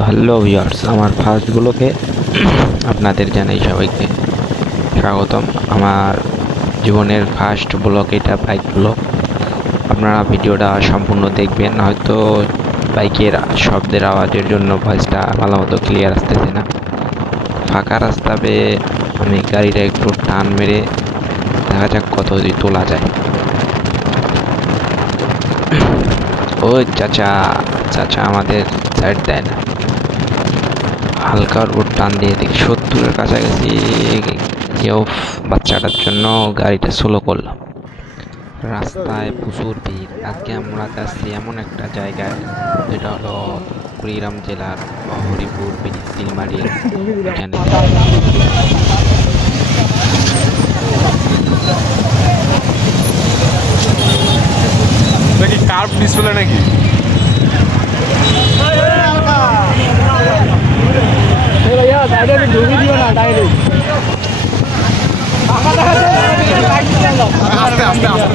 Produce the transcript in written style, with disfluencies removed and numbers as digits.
তো hello viewers, আমার first ব্লগে আপনাদের জানাই সবাইকে স্বাগতম। আমার জীবনের ফার্স্ট ব্লগ, এটা বাইক ব্লগ। আপনারা ভিডিওটা সম্পূর্ণ দেখবেন। হয়তো বাইকের শব্দের আওয়াজের জন্য ভয়েসটা ভালো মতো ক্লিয়ার আসতেছে না। ফাঁকা রাস্তা পেয়ে আমি গাড়িটা একটু টান মেরে দেখা যাক কত যদি তোলা যায়। ও চাচা চাচা আমাদের সাইড দেয় না, হালকার উপর টান দিয়ে দেখি 70-এর কাছাকাছি। কেউ বাচ্চাটার জন্য গাড়িটা স্লো করলাম। রাস্তায় প্রচুর ভিড়। আজকে আমরা যাচ্ছি এমন একটা জায়গায় যেটা হলো কুড়িগ্রাম জেলার হরিপুর ব্রিজ, সিলমারিয়া। এখানে নাকি কার্ভ ডিসপ্লে নাকি? আস্তে আস্তে আস্তে